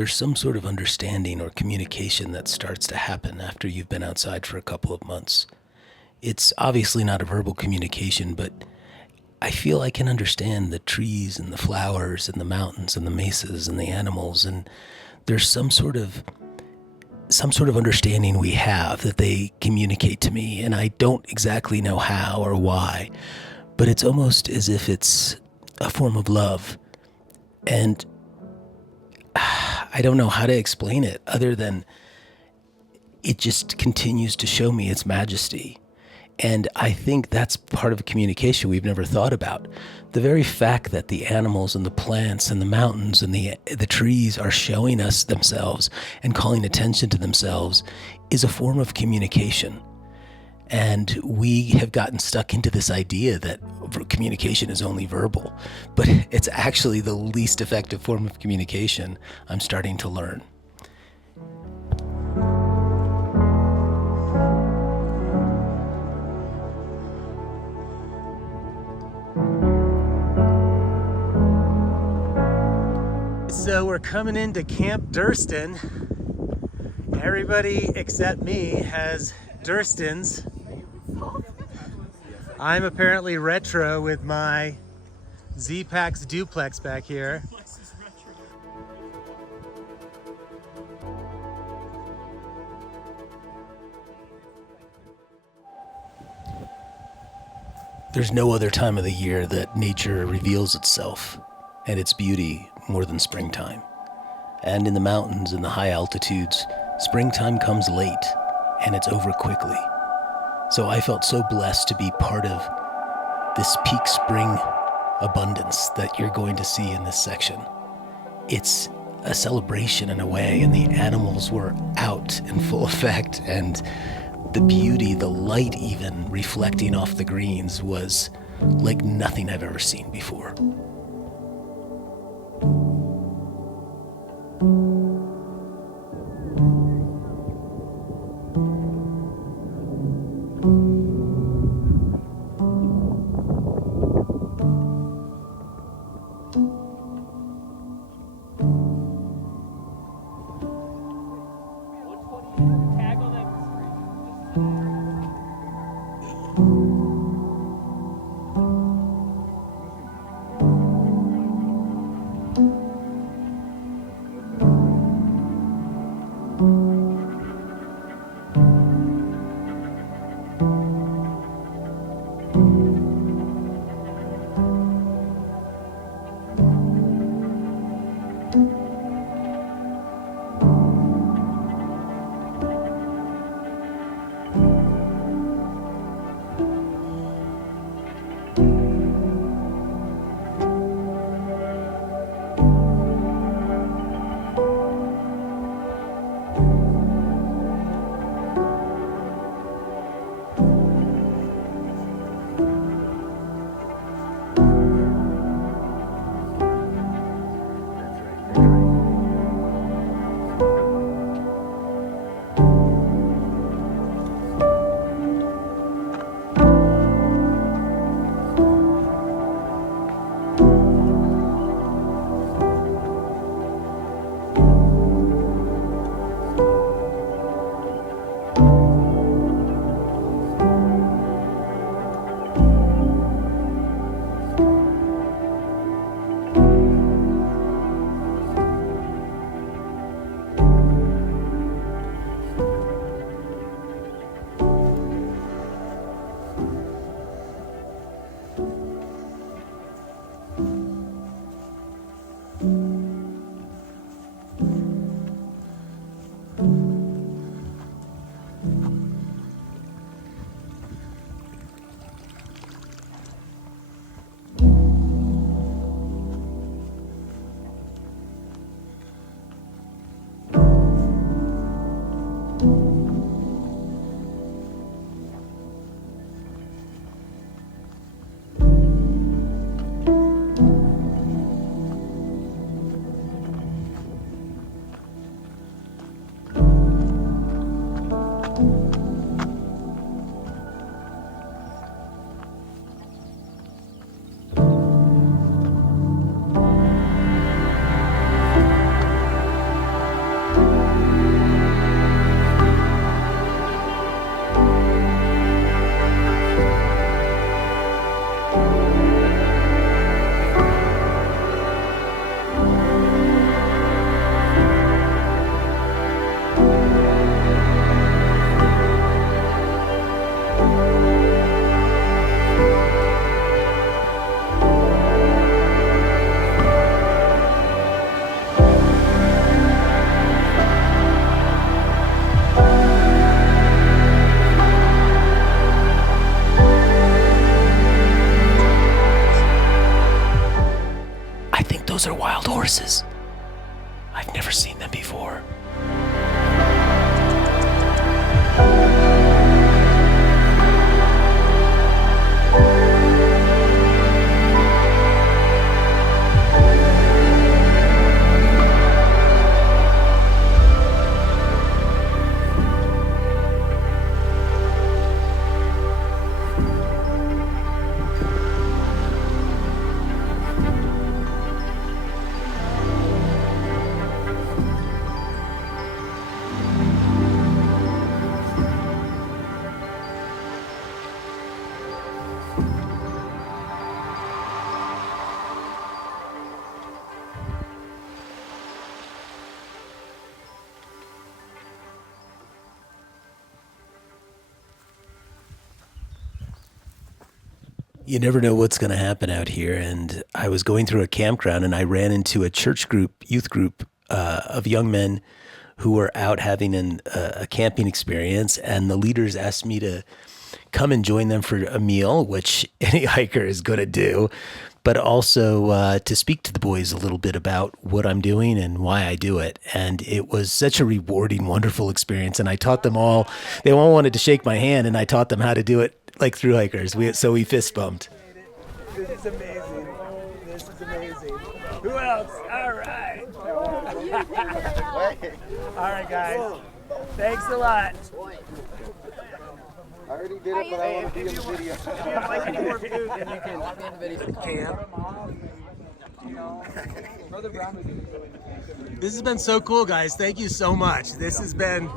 there's some sort of understanding or communication that starts to happen after you've been outside for a couple of months. It's obviously not a verbal communication, but I feel I can understand the trees and the flowers and the mountains and the mesas and the animals, and there's some sort of understanding we have that they communicate to me, and I don't exactly know how or why, but it's almost as if it's a form of love. And I don't know how to explain it other than it just continues to show me its majesty. And I think that's part of a communication we've never thought about. The very fact that the animals and the plants and the mountains and the trees are showing us themselves and calling attention to themselves is a form of communication. And we have gotten stuck into this idea that communication is only verbal, but it's actually the least effective form of communication. I'm starting to learn. So we're coming into Camp Durston. Everybody except me has Durstons. I'm apparently retro with my Z-Pax duplex back here. There's no other time of the year that nature reveals itself and its beauty more than springtime. And in the mountains and the high altitudes, springtime comes late and it's over quickly. So I felt so blessed to be part of this peak spring abundance that you're going to see in this section. It's a celebration in a way, and the animals were out in full effect, and the beauty, the light even reflecting off the greens was like nothing I've ever seen before. those are wild horses. I've never seen them before. You never know what's going to happen out here. And I was going through a campground and I ran into a church group, youth group of young men who were out having a camping experience. And the leaders asked me to come and join them for a meal, which any hiker is going to do, but also to speak to the boys a little bit about what I'm doing and why I do it. And it was such a rewarding, wonderful experience. And I taught them all, they all wanted to shake my hand, and I taught them how to do it like through hikers. So we fist bumped. This is amazing. This is amazing. Who else? All right. All right, guys. Thanks a lot. I already did it, but I want to be in the video. If you like any more food, then you can be in the video. This has been so cool, guys. Thank you so much. This has been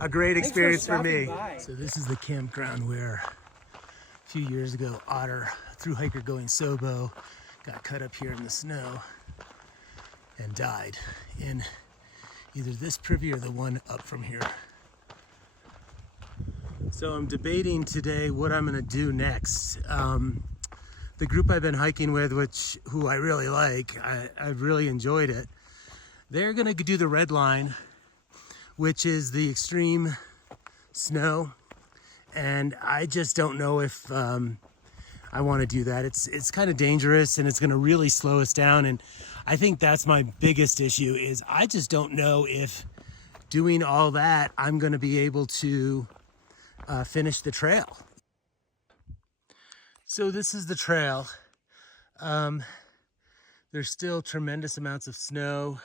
a great experience for me. So this is the campground where a few years ago, Otter, a thru hiker going Sobo, got cut up here in the snow and died in either this privy or the one up from here. So I'm debating today what I'm gonna do next. The group I've been hiking with, who I really like, I've really enjoyed it. They're gonna do the red line, which is the extreme snow. And I just don't know if I wanna do that. It's kind of dangerous and it's gonna really slow us down. And I think that's my biggest issue is I just don't know if doing all that, I'm gonna be able to finish the trail. So this is the trail. There's still tremendous amounts of snow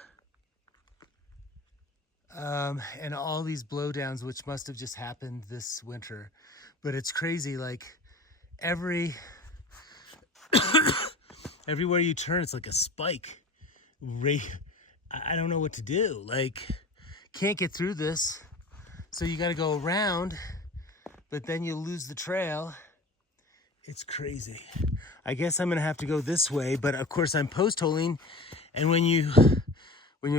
and all these blowdowns, which must have just happened this winter. But it's crazy, like everywhere you turn, it's like a spike. I don't know what to do. Like, can't get through this. So you gotta go around, but then you lose the trail. It's crazy. I guess I'm gonna have to go this way, but of course I'm post holing, and when your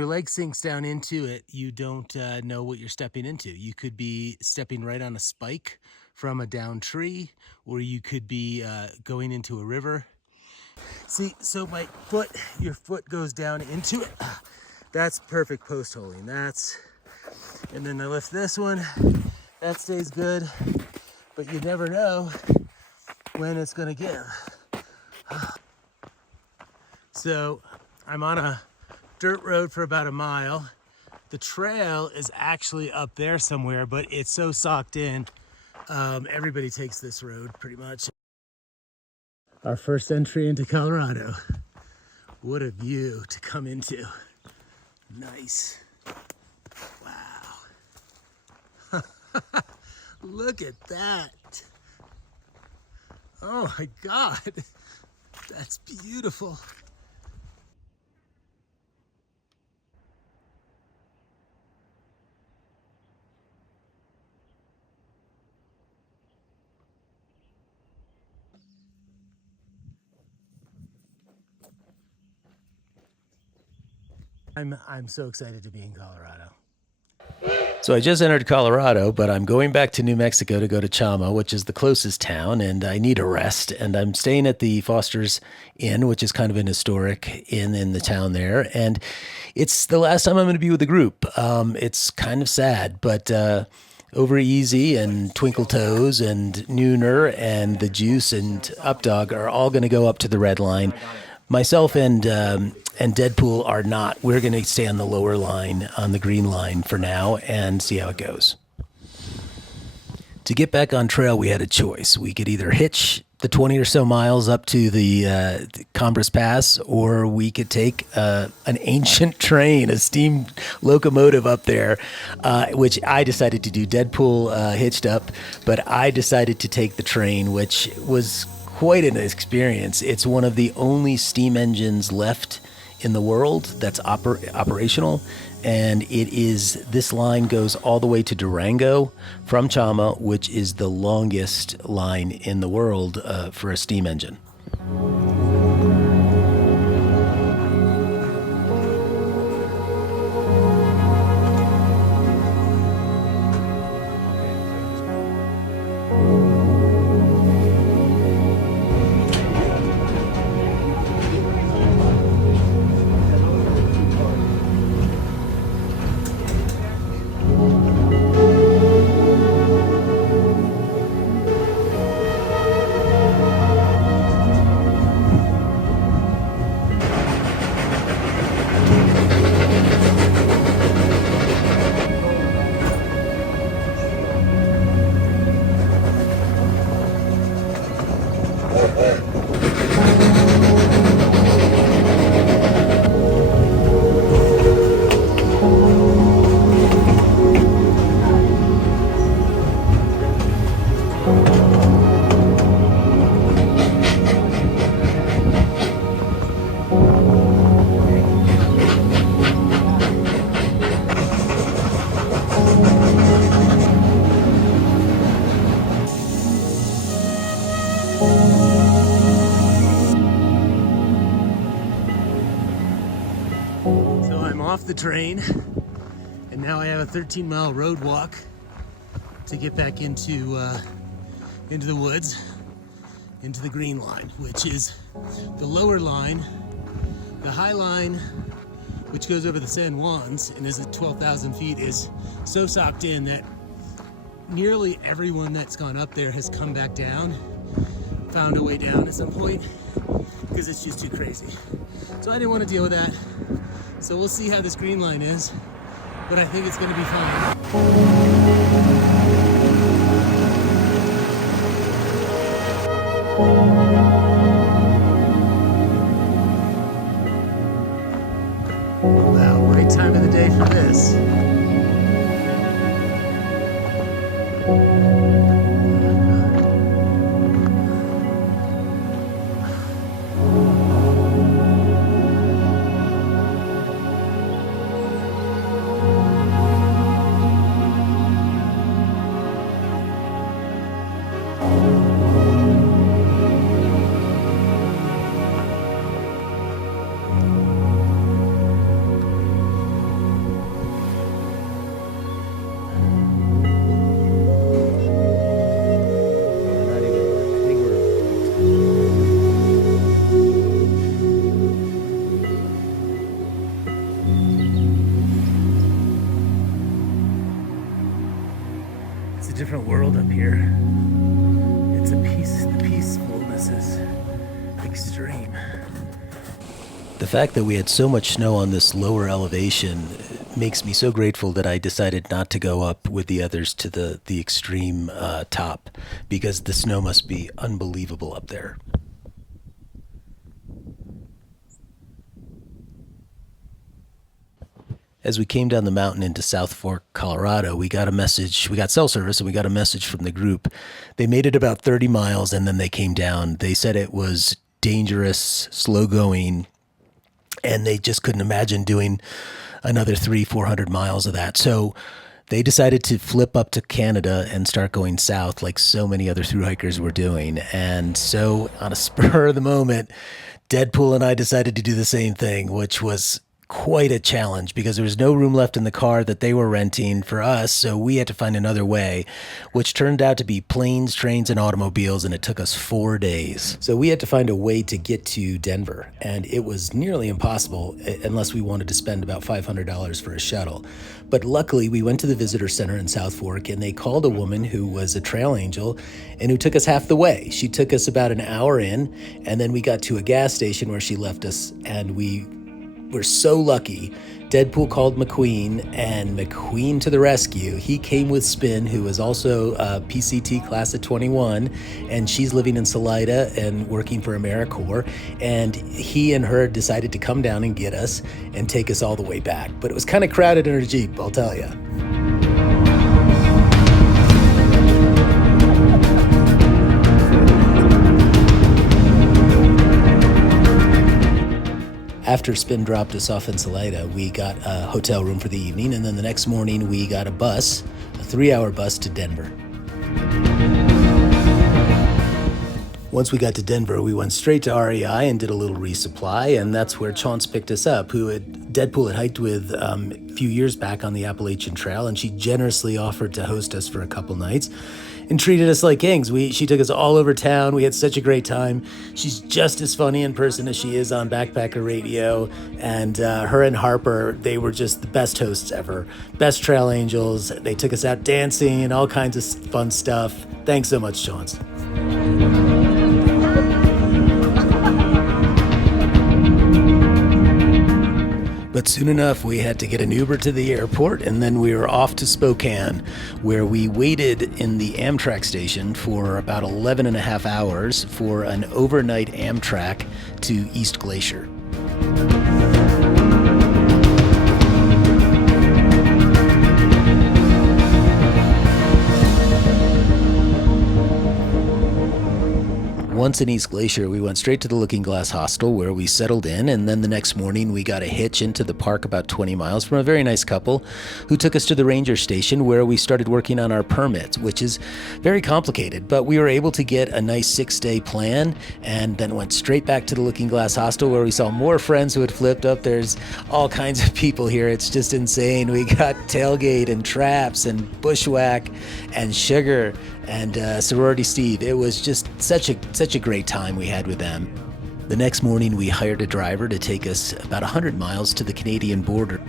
leg sinks down into it, you don't know what you're stepping into. You could be stepping right on a spike from a down tree, or you could be going into a river. See, so your foot goes down into it. That's perfect post holing. And then I lift this one, that stays good, but you never know when it's gonna give. So I'm on a dirt road for about a mile. The trail is actually up there somewhere, but it's so socked in. Everybody takes this road pretty much. Our first entry into Colorado. What a view to come into. Nice. Wow. Look at that. Oh my God. That's beautiful. I'm so excited to be in Colorado. So I just entered Colorado, but I'm going back to New Mexico to go to Chama, which is the closest town, and I need a rest. And I'm staying at the Foster's Inn, which is kind of an historic inn in the town there. And it's the last time I'm going to be with the group. It's kind of sad, but Over Easy and Twinkle Toes and Nooner and The Juice and Updog are all going to go up to the Red Line. Myself and and Deadpool are not. We're going to stay on the lower line, on the green line for now, and see how it goes. To get back on trail, we had a choice. We could either hitch the 20 or so miles up to the Combres Pass, or we could take an ancient train, a steam locomotive up there, which I decided to do. Deadpool hitched up, but I decided to take the train, which was quite an experience. It's one of the only steam engines left in the world that's operational, and this line goes all the way to Durango from Chama, which is the longest line in the world for a steam engine. Off the train, and now I have a 13-mile road walk to get back into the woods, into the green line, which is the lower line. The high line, which goes over the San Juans and is at 12,000 feet, is so socked in that nearly everyone that's gone up there has come back down, found a way down at some point, because it's just too crazy. So I didn't want to deal with that. So we'll see how this green line is, but I think it's going to be fine. Wow, great time of the day for this. Different world up here. It's the peacefulness is extreme. The fact that we had so much snow on this lower elevation makes me so grateful that I decided not to go up with the others to the extreme top, because the snow must be unbelievable up there. As we came down the mountain into South Fork, Colorado, we got cell service, and we got a message from the group. They made it about 30 miles, and then they came down. They said it was dangerous, slow going, and they just couldn't imagine doing another 300-400 miles of that. So they decided to flip up to Canada and start going south like so many other thru hikers were doing. And so on a spur of the moment, Deadpool and I decided to do the same thing, which was quite a challenge because there was no room left in the car that they were renting for us, so we had to find another way, which turned out to be planes, trains, and automobiles, and it took us 4 days. So we had to find a way to get to Denver, and it was nearly impossible unless we wanted to spend about $500 for a shuttle. But luckily, we went to the visitor center in South Fork, and they called a woman who was a trail angel and who took us half the way. She took us about an hour in, and then we got to a gas station where she left us, and we were so lucky. Deadpool called McQueen, and McQueen to the rescue. He came with Spin, who is also a PCT class of 21, and she's living in Salida and working for AmeriCorps. And he and her decided to come down and get us and take us all the way back. But it was kind of crowded in her Jeep, I'll tell you. After Spin dropped us off in Salida, we got a hotel room for the evening, and then the next morning we got a bus, a 3-hour bus to Denver. Once we got to Denver, we went straight to REI and did a little resupply, and that's where Chance picked us up, Deadpool had hiked with a few years back on the Appalachian Trail, and she generously offered to host us for a couple nights and treated us like kings. She took us all over town. We had such a great time. She's just as funny in person as she is on Backpacker Radio, and her and Harper, they were just the best hosts ever. Best trail angels. They took us out dancing and all kinds of fun stuff. Thanks so much, Chance. But soon enough, we had to get an Uber to the airport, and then we were off to Spokane, where we waited in the Amtrak station for about 11 and a half hours for an overnight Amtrak to East Glacier. Once in East Glacier, we went straight to the Looking Glass Hostel where we settled in, and then the next morning we got a hitch into the park about 20 miles from a very nice couple who took us to the ranger station where we started working on our permits, which is very complicated, but we were able to get a nice 6-day plan and then went straight back to the Looking Glass Hostel where we saw more friends who had flipped up. There's all kinds of people here. It's just insane. We got tailgate and traps and bushwhack and sugar and Sorority Steve. It was just such a great time we had with them. The next morning, we hired a driver to take us about 100 miles to the Canadian border.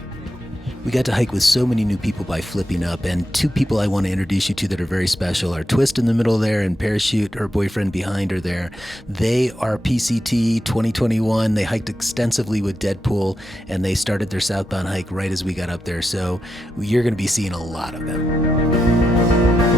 We got to hike with so many new people by flipping up, and 2 people I want to introduce you to that are very special are Twist in the middle there and Parachute, her boyfriend behind her there. They are PCT 2021. They hiked extensively with Deadpool, and they started their southbound hike right as we got up there, so you're going to be seeing a lot of them.